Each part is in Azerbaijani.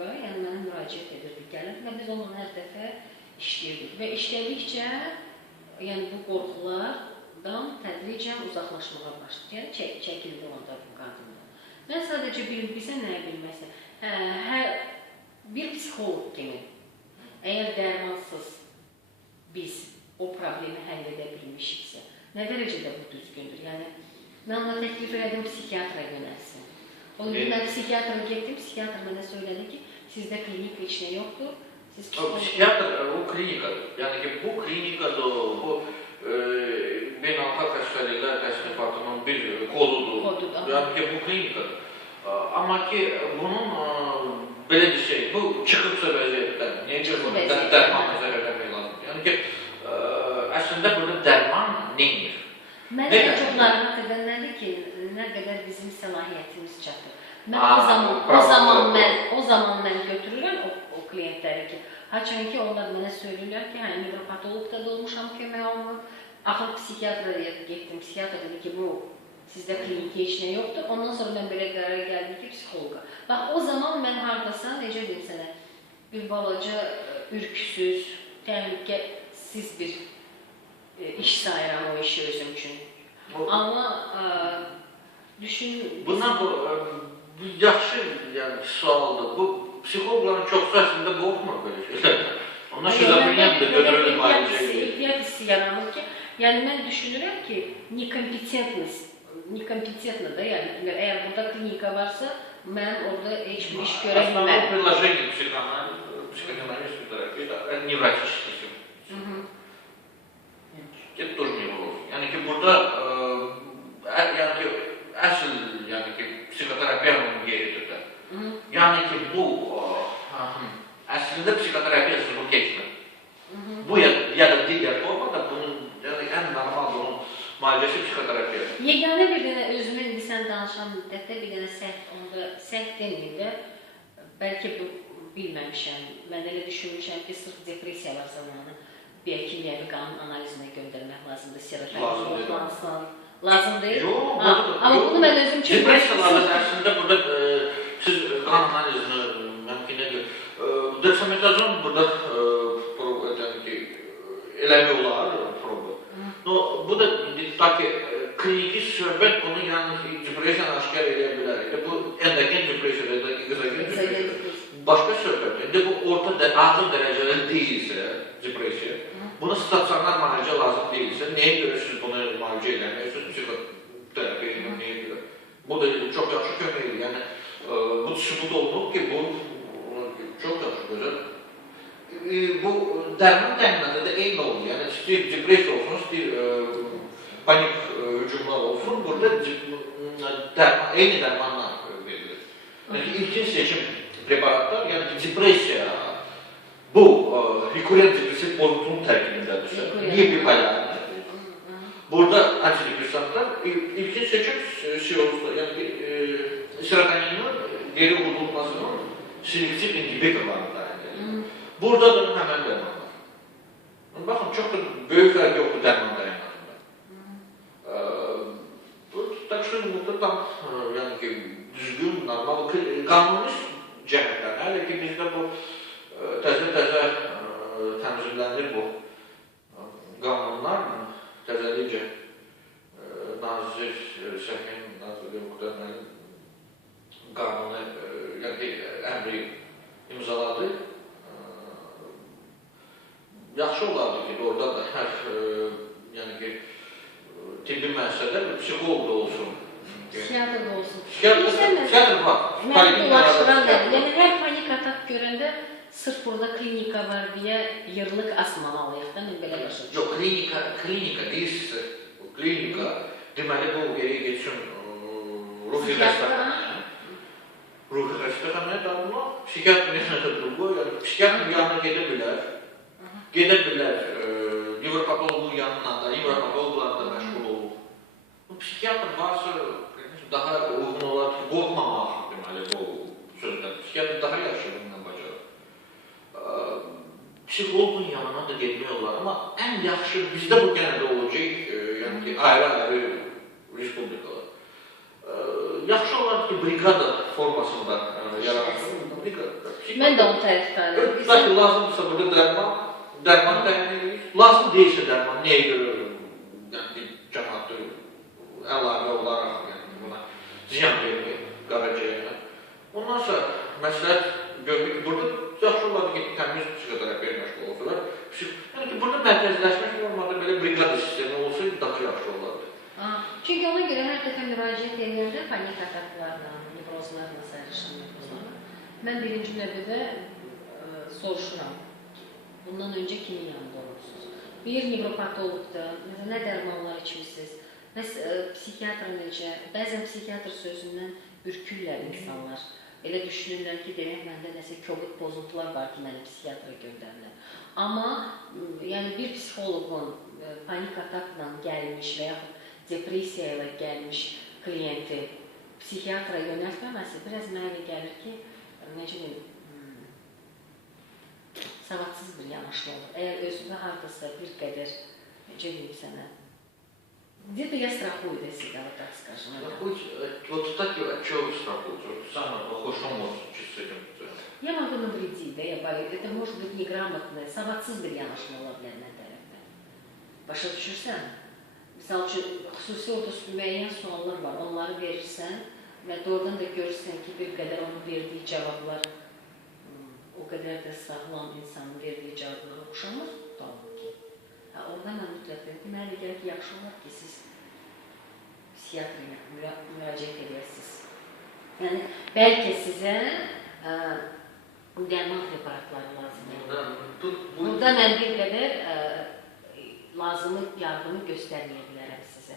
psixoloqa, yəni mənə müraciət edirdi, gəlirdi və biz onunla hər dəfə işləyirdik və işlədikcə yəni bu qorxulardan tədricən uzaqlaşmağa başladı, yəni çəkildi onda bu qadında. Mən sadəcə bizə nəyə bilməsin, bir psixoloq kimi, əgər dərmansız biz o problemi həll edə bilmişiksə, nə dərəcədə bu düzgündür? Yəni, mən ona təklif elədim, psixiatra yönəlsin. O gün mən psixiatra getdim, psixiatr mənə söylədi ki, sizdə klinika heç nə yoxdur. Psixiatr o klinikadır. Yəni ki, bu klinikadır, bu beynəlxalq xəstəliklər təşkilatının bir kodudur. Yəni ki, bu klinikadır. Amma ki, bunun belə bir şey, bu çıxıbsa vəziyyətdən, necə bunu dərman nəzər eləmək lazım? Yəni ki, əslində burada dərman neyir? Mənə də çox narahat edən nədir ki, nə qədər bizim səlahiyyətimiz çatır. O zaman mən götürürəm o klientləri ki, haçan ki, onlar mənə söylürlər ki, nevropatologda da olmuşam kömək olmur. Axır psixiatra getdim, psixiatra dedi ki, bu sizdə klinik heç nə yoxdur. Ondan sonra mən belə qərara gəldim ki, psixoloqa. Bax, o zaman mən haradasa, necə deyim sənə, bir balaca, ürksüz, təhlükəsiz bir iş sayıram o işi özüm üçün. Amma düşün... Bundan bu yaxşı sualdır. Bu psixologların çoxsu əslində qorxmur belə şeylər. Onlar şizofreniya da götürülür müalicə. Ehtiyat hissi yaranır ki, yəni mən düşünürəm ki, nekompetentli da, yəni əgər burada klinika varsa, mən orada heç bir iş görə bilməm. Aslında o приложение психоаналитической терапии, невротический. Это тоже неврология. Yəni ki, burada əsl psixoterapiyanın yeridir də. Yəni ki, bu əslində psixoterapiyasız bu keçmir. Bu ya da digər formada bunun ən normal bunun müalicəsi psixoterapiyadır. Yeganə bir dənə özümün indi sən danışan müddətdə bir dənə səhv deməyim də, bəlkə bilməmişəm, mən elə düşünmüşəm ki, sırf depresiya var zamanı bir kimyəvi qanun analizinə göndərmək lazımdır, serotonin yoxlansın, lazım deyil. Amma bunu mən özüm üçün... Depresiyalarda əslində burada siz qan analizini mümkün edir. Dexamethazon burada eləmək olar probu. Bu da kliniki söhbət bunu depresiyanı aşkar edə bilər. Bu endogen depresiya, exogen depresiya. Başqa söhbət. İndi bu orta azı dərəcədə deyilsə depresiya, buna stasionar müalicə lazım deyilsə, nəyə görə siz bunu müalicə eləməyirsiniz? Psixoterapiya nəyə görə? Bu da çox yaxşı kömək edir. Yəni, bu sübut olunub ki, bu çox yaxşı, gözəl. Bu dərman təminatı da eyni olur. Yəni, istəyir depresiya olsun, istəyir panik hücumlar olsun, burada eyni dərmanlar verilir. Yəni, ilkin seçim preparatlar, yəni depresiya, bu rekurent depresiv bozuntunun tərkibindədirsə, niye bipolardır? Burada antidepressantlar ilkin seçim yəni serotoninin geri vurulmasının selektiv inhibitorlarında. Burada da həmən dərman var. Baxın, çox da böyük fərq yoxdur dərman dərmanında. Tak ki, burada tam düzgün, normal, qanuni cəhətlər. Hələ ki, bizdə bu təzə təmzimlənir bu qanunlar, təzəlicə Nazir Səfin, Nazir Muqtəməli qanunu, əmri imzaladı. Yaxşı olardı ki, orada da hər tibbi müəssisədə bir psixolog da olsun. Psixiatr da olsun. Psixiatr var. Məni ulaşdıran nədir? Yəni, hər panik atak görəndə sırf burada klinika var deyə yırlıq asmamalıyıq da, mən belə başlayacaq. Yox, klinika deyilsə, klinika deməli bu geri geçsin ruhi xəstəxanaya. Ruhi xəstəxanaya da buna psixiatr yanına durgu, yəni psixiatr yanına gedə bilər, nevropatologun yanına da, nevropatologlar da məşğul olur. Psixiatr varsa daha uyğun olar ki, qorxmamaq deməli bu sözlər. Psixiatr daha yaxşı bundan bacarır. Psixologun yanına da getmək olar, amma ən yaxşı bizdə bu genelde olacaq, yəni ki, ayrı-ayrı respublikalar. Yaxşı olar ki, brigada formasında yararsın. Mən də onun tərəfdarıyam. Tutaq ki, lazımdırsa burada dərman təyin edirik. Lazım deyilsə dərman, nəyə görə cəmaatı əlavə olaraq buna ziyan verir qaraciyəyə. Ondan sonra məsləhət görürük ki, burada yaxşı olardı ki, təmiz psixoterapiya məşğul olsalar. Yəni ki, burada mərkəzləşmək olmadı, belə brigada sistemi olsaydı daha yaxşı olardı. Çünki ona görə hər dəfə müraciət edəndə panik ataklarla, nevrozlarla, sərişən nevrozlarla mən birinci növbədə soruşuram, bundan öncə kimin yanında olursunuz? Bir nevropatologda, nə dərmanlar içmişsiniz, psixiatr necə, bəzən psixiatr sözündən ürkürlər insanlar. Elə düşünürlər ki, demək məndə nəsə kobud pozuntular var ki, məni psixiatra göndərirlər. Amma yəni bir psixoloqun panik atakla gəlmiş və yaxud depressiya ilə gəlmiş klienti psixiatra yönəltməməsi biraz mənə gəlir ki, necə deyim, savadsız bir yanaşma olur. Əgər özünə hardasa bir qədər, necə deyim sənə, где-то я страхую для себя, вот так скажем. Вот так от чего вы страхуете? Самое плохое, что может с этим? Я могу навредить, да, я боюсь. Это может быть неграмотное, savadsız bir yanaşma ola bilər mən tərəfdən. Başa düşürsən? Misal üçün, xüsusi orada müəyyən suallar var, onları verirsən və doğrudan da görürsən ki, bir qədər onun verdiyi cavablar o qədər də sağlam insanın verdiyi cavablara oxşamır, tamam ki. Orada mən mütləq dedim, mənə gəlir ki, yaxşı olar ki, siz psixiatraya müraciət edəsiniz. Yəni, bəlkə sizə dərman preparatları lazımdır. Burada mən bir qədər lazımı yardımı göstərməyə bilərəm sizə.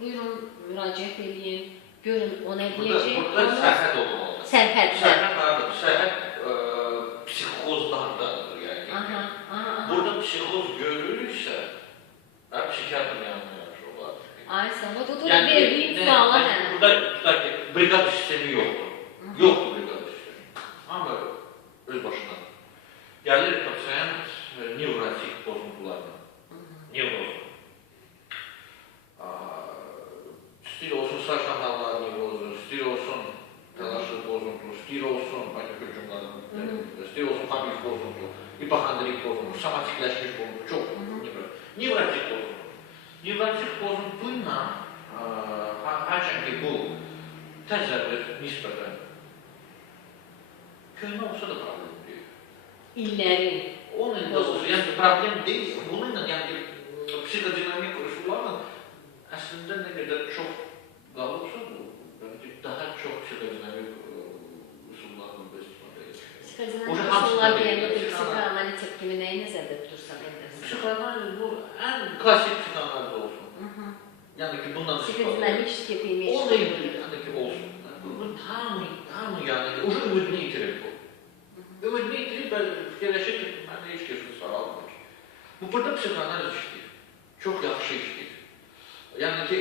Buyurun, müraciət edin, görün, o nə deyəcək? Burada sərhəd olmalıdır. Sərhəd. Sərhəd haradadır? Sərhəd psixozlardadır. Burada psixoz görürüksə, psixiatr yanına yaxşı olar. Ay, sağ ol. Bu da verdiyin suala hə. Burada tutaq ki, brigada sistemi yoxdur. Yoxdur brigada sistemi. Amma öz başına. Gəlir pasiyent nevrotik pozuntularla. Nevroz. İstəyir olsun saç damarları nevrozu, istəyir olsun təlaşlı pozuntu, istəyir olsun panik hücumları, istəyir olsun fabrik pozuntu, hipokondrik pozuntu, somatikləşmiş pozuntu, çox nevrotik pozuntu. Nevrotik pozuntuyla, hərçən ki bu təzəvvür nisbətən köhnə olsa da problem deyil. İlləri. Onun da olsa, yəni problem deyil. Bununla, yəni psixodinamik üsullarla əslində nə qədər çox qalıbsa bu, daha çox psixodinamik üsullarla istifadə edir. Psixodinamik üsullar deyəndə bir psixoanalitik kimi nəyi nəzərdə tutursan? Psixoanaliz bu ən klasik psixoanaliz olsun. Yəni ki, bundan istifadə edir. Psixodinamik tipimi O da yəni ki, olsun. Bu hamı yəni ki, ucu ümidini itirir bu. Ümidini itirib və fikirləşir ki, məndə heç kəsin sağalmır. Bu burada psixoanaliz işləyir. Çox yaxşı işləyir. Yəni ki,